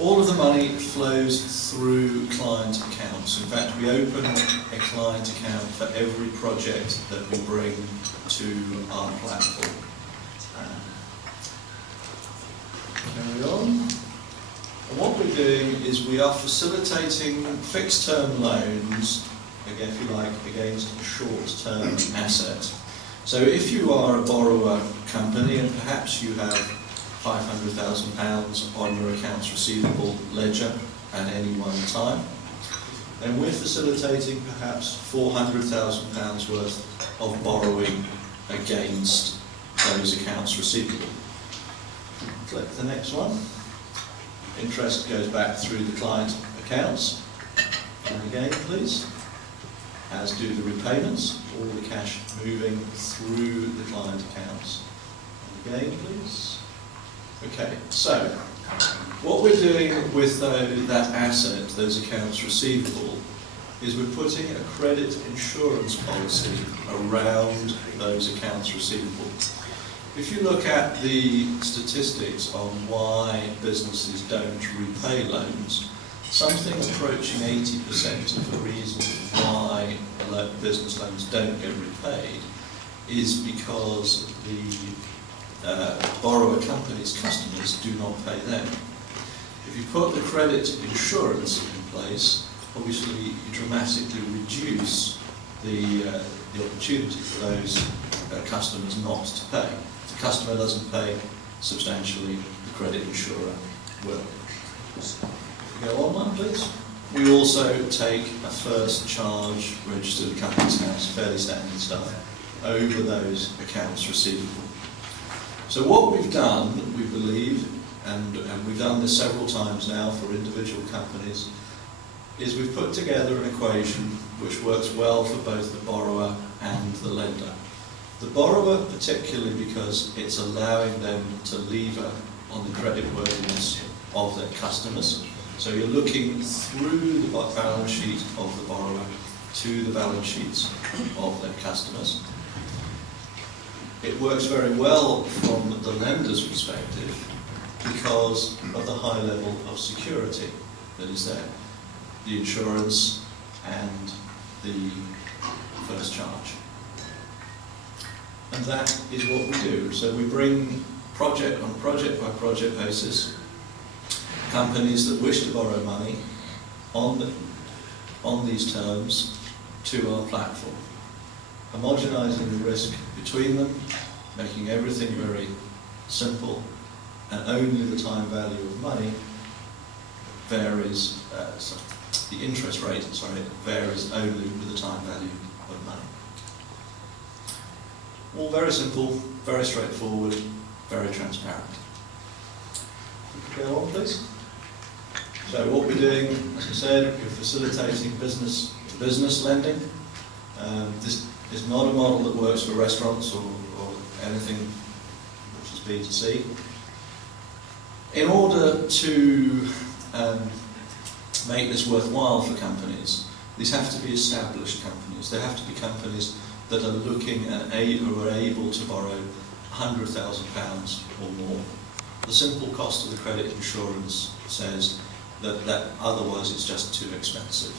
All of the money flows through client accounts. In fact, we open a client account for every project that we bring to our platform. Carry on. And what we're doing is we are facilitating fixed-term loans, again, if you like, against a short-term asset. So if you are a borrower company and perhaps you have £500,000 on your accounts receivable ledger at any one time, then we're facilitating perhaps £400,000 worth of borrowing against those accounts receivable. Click the next one. Interest goes back through the client accounts. And again, please, as do the repayments, all the cash moving through the client accounts. And again, please. Okay, so what we're doing with that asset, those accounts receivable, is we're putting a credit insurance policy around those accounts receivable. If you look at the statistics on why businesses don't repay loans, something approaching 80% of the reason why business loans don't get repaid is because the borrower company's customers do not pay them. If you put the credit insurance in place, obviously you dramatically reduce the opportunity for those customers not to pay. If the customer doesn't pay substantially, the credit insurer will. Go on one, please. We also take a first charge registered at company's house, fairly standard stuff, over those accounts receivable. So what we've done, we believe, and we've done this several times now for individual companies, is we've put together an equation which works well for both the borrower and the lender. The borrower particularly because it's allowing them to lever on the creditworthiness of their customers. So you're looking through the balance sheet of the borrower to the balance sheets of their customers. It works very well from the lender's perspective because of the high level of security that is there, the insurance and the first charge. And that is what we do. So we bring project on project by project basis companies that wish to borrow money on these terms to our platform, homogenising the risk between them, making everything very simple, and only the time value of money varies, the interest rate, varies only with the time value of money. All very simple, very straightforward, very transparent. Go on, please. So what we're doing, as I said, we're facilitating business-to-business lending. This is not a model that works for restaurants or anything which is B2C. In order to make this worthwhile for companies, these have to be established companies. They have to be companies that are looking and who are able to borrow £100,000 or more. The simple cost of the credit insurance says that otherwise it's just too expensive.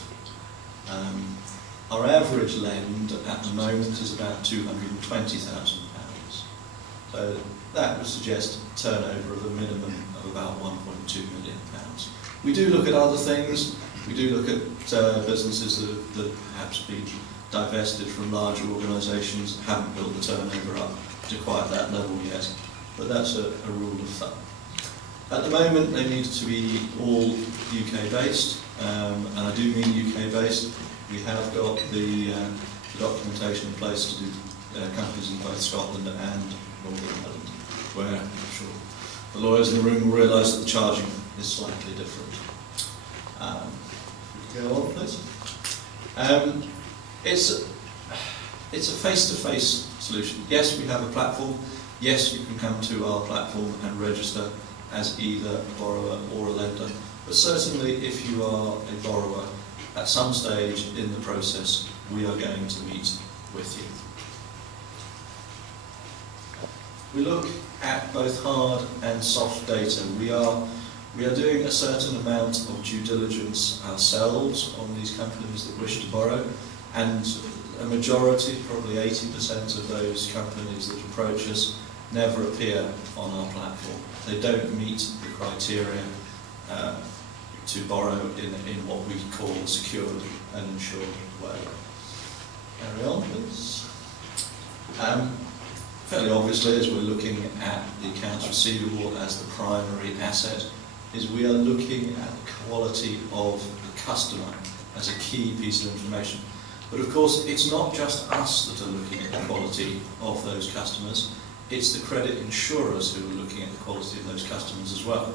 Our average lend at the moment is about £220,000. So that would suggest turnover of a minimum of about £1.2 million. We do look at other things. We do look at businesses that perhaps been divested from larger organisations, haven't built the turnover up to quite that level yet, but that's a rule of thumb. At the moment, they need to be all UK-based, and I do mean UK-based. We have got the documentation in place to do companies in both Scotland and Northern Ireland, where I'm sure the lawyers in the room will realise that the charging is slightly different. Go on, please. It's a face-to-face solution. Yes, we have a platform. Yes, you can come to our platform and register as either a borrower or a lender. But certainly, if you are a borrower, at some stage in the process, we are going to meet with you. We look at both hard and soft data. We are doing a certain amount of due diligence ourselves on these companies that wish to borrow, and a majority, probably 80% of those companies that approach us never appear on our platform. They don't meet the criteria to borrow in what we call a secured and insured way. Carry on, please. Fairly obviously, as we're looking at the accounts receivable as the primary asset, is we are looking at the quality of the customer as a key piece of information. But of course, it's not just us that are looking at the quality of those customers, it's the credit insurers who are looking at the quality of those customers as well.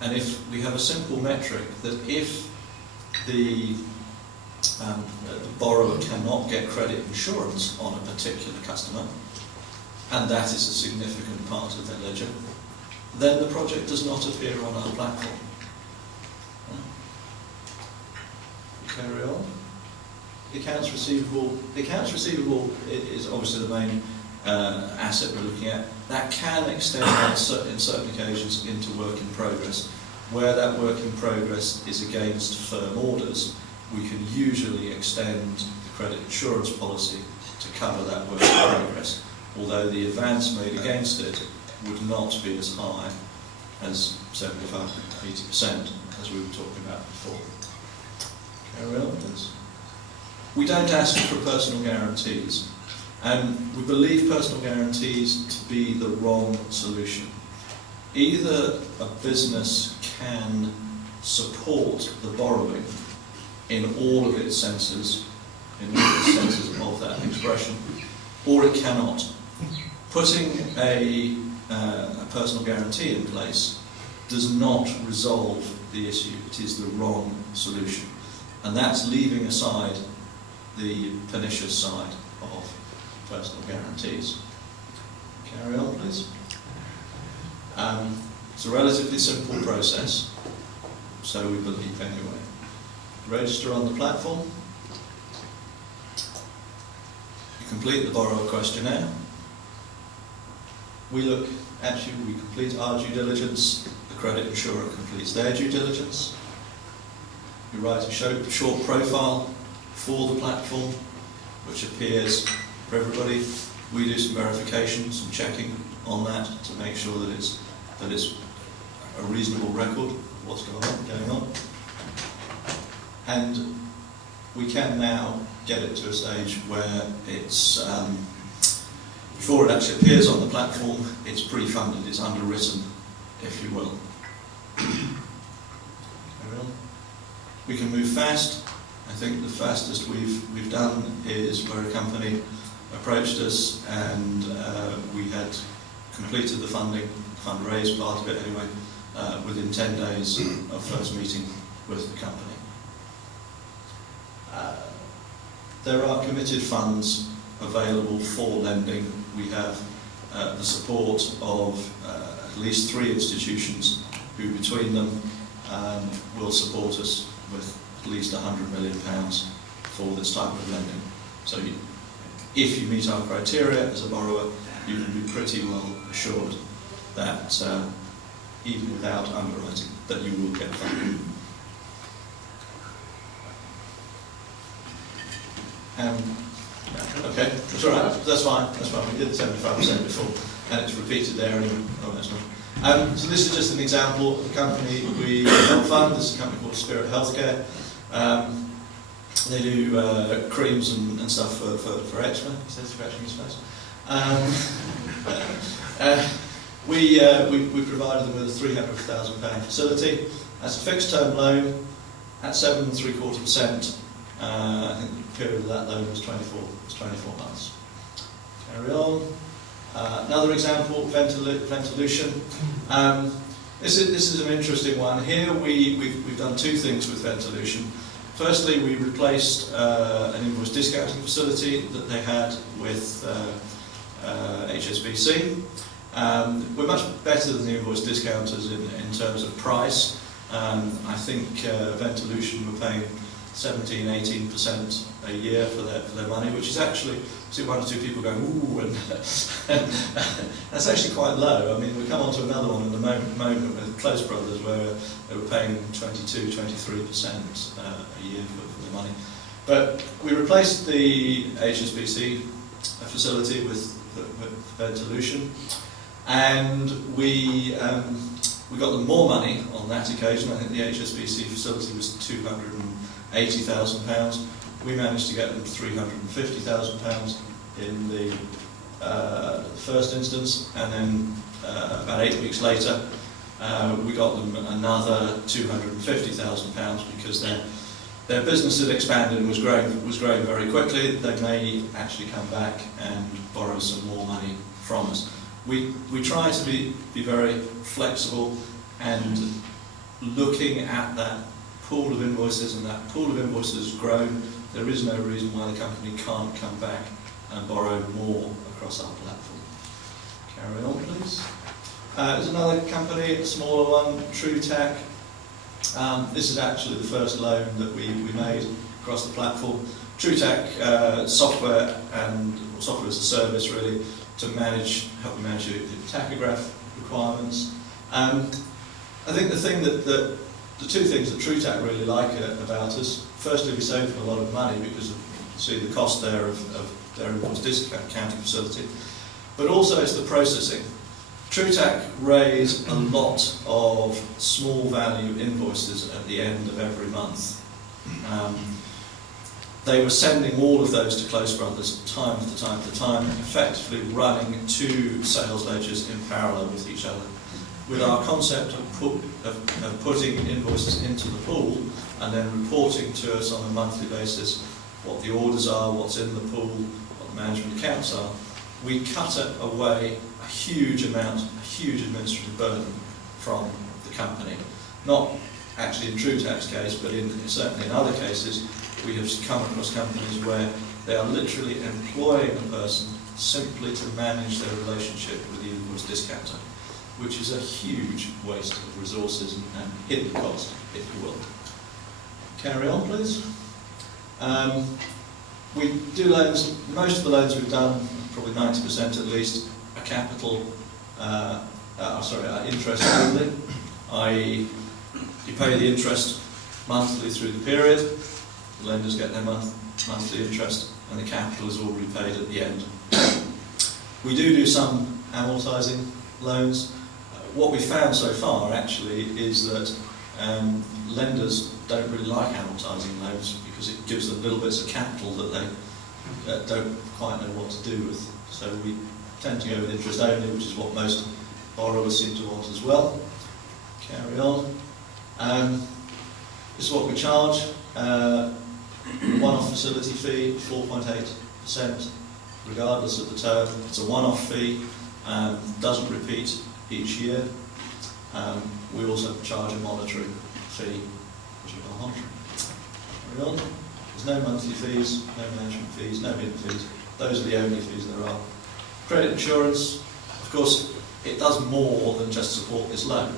And if we have a simple metric that if the borrower cannot get credit insurance on a particular customer, and that is a significant part of their ledger, then the project does not appear on our platform. Carry on. The accounts receivable is obviously the main asset we're looking at. That can extend in certain occasions into work in progress. Where that work in progress is against firm orders, we can usually extend the credit insurance policy to cover that work in progress, although the advance made against it would not be as high as 75–80%, as we were talking about before. Carry on, please. We don't ask for personal guarantees, and we believe personal guarantees to be the wrong solution. Either a business can support the borrowing in all of its senses, of that expression, or it cannot. Putting a personal guarantee in place does not resolve the issue. It is the wrong solution. And that's leaving aside the pernicious side of personal guarantees. Carry on, please. It's a relatively simple process, so we believe anyway. Register on the platform. You complete the borrower questionnaire. We complete our due diligence, the credit insurer completes their due diligence. We write a short profile for the platform, which appears for everybody. We do some verification, some checking on that to make sure that it's a reasonable record of what's going on. And we can now get it to a stage where it's, before it actually appears on the platform, it's pre-funded, it's underwritten, if you will. We can move fast. I think the fastest we've done is where a company approached us and we had completed the fundraise part of it anyway, within 10 days of first meeting with the company. There are committed funds available for lending. We have the support of at least 3 institutions who between them will support us with at least £100 million for this type of lending. So if you meet our criteria as a borrower, you can be pretty well assured that even without underwriting, that you will get funding. Okay, that's all right. That's fine. We did 75% before, and it's repeated there. Anyway. Oh, that's not. So this is just an example of a company we help fund. This is a company called Spirit Healthcare. They do creams and stuff for eczema. He says for eczema in space. We provided them with a £300,000 facility. That's a fixed term loan at 7.75%. I think the period of that loan was 24 months. Carry on. Another example, Ventilution. This is an interesting one. Here we've done 2 things with Ventilution. Firstly, we replaced an invoice discounting facility that they had with HSBC. We're much better than the invoice discounters in terms of price. I think Ventilution were paying 17, 18% a year for their money, which is actually, see one or two people going, ooh, and that's actually quite low. I mean, we come on to another one at the moment with Close Brothers, where they were paying 22, 23% a year for their money. But we replaced the HSBC facility with Fed Solution, and we got them more money on that occasion. I think the HSBC facility was £280,000. We managed to get them £350,000 in the first instance, and then about 8 weeks later we got them another £250,000 because their business had expanded and was growing very quickly. They may actually come back and borrow some more money from us. We try to be very flexible and looking at that pool of invoices, and that pool of invoices has grown. There is no reason why the company can't come back and borrow more across our platform. Carry on, please. There's another company, a smaller one, TrueTac. This is actually the first loan that we made across the platform. TrueTac software as a service, really, to help you manage your tachograph requirements. I think the two things that TrueTac really like about us, firstly, we save them a lot of money because of, you see the cost there of their invoice discounting facility, but also it's the processing. TrueTac raise a lot of small value invoices at the end of every month. They were sending all of those to Close Brothers time after time after time, effectively running two sales ledgers in parallel with each other. With our concept of putting invoices into the pool and then reporting to us on a monthly basis what the orders are, what's in the pool, what the management accounts are, we cut away a huge administrative burden from the company. Not actually in TrueTac's case, but certainly in other cases, we have come across companies where they are literally employing a person simply to manage their relationship with the invoice discounter, which is a huge waste of resources and hidden cost, if you will. Carry on, please. We do loans. Most of the loans we've done, probably 90% at least, are capital, interest only, i.e. you pay the interest monthly through the period, the lenders get their monthly interest, and the capital is all repaid at the end. We do some amortising loans. What we've found so far actually is that lenders don't really like amortising loans because it gives them little bits of capital that they don't quite know what to do with. So we tend to go with interest only, which is what most borrowers seem to want as well. Carry on. This is what we charge. One-off facility fee, 4.8%, regardless of the term. It's a one-off fee, doesn't repeat each year. We also charge a monitoring fee, which is our monitoring. Carry on. There's no monthly fees, no management fees, no hidden fees. Those are the only fees there are. Credit insurance, of course, it does more than just support this loan.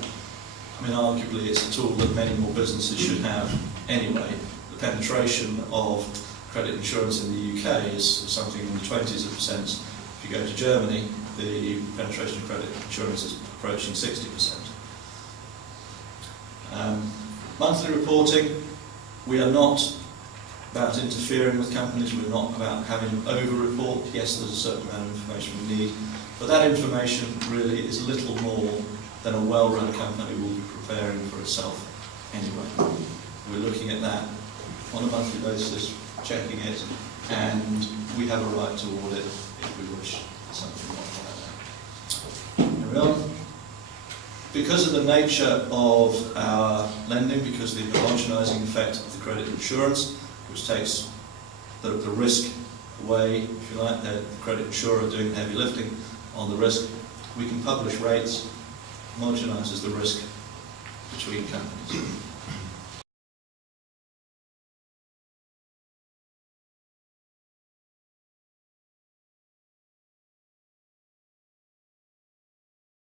I mean, arguably it's a tool that many more businesses should have anyway. The penetration of credit insurance in the UK is something in the 20s of percent. If you go to Germany, the penetration of credit insurance is approaching 60%. Monthly reporting, we are not about interfering with companies, we're not about having them over-report. Yes, there's a certain amount of information we need, but that information really is little more than a well-run company will be preparing for itself anyway. We're looking at that on a monthly basis, checking it, and we have a right to audit if we wish something like that. Carry on. Because of the nature of our lending, because of the homogenising effect of the credit insurance, which takes the risk away, if you like, the credit insurer doing the heavy lifting on the risk, we can publish rates, homogenises the risk between companies.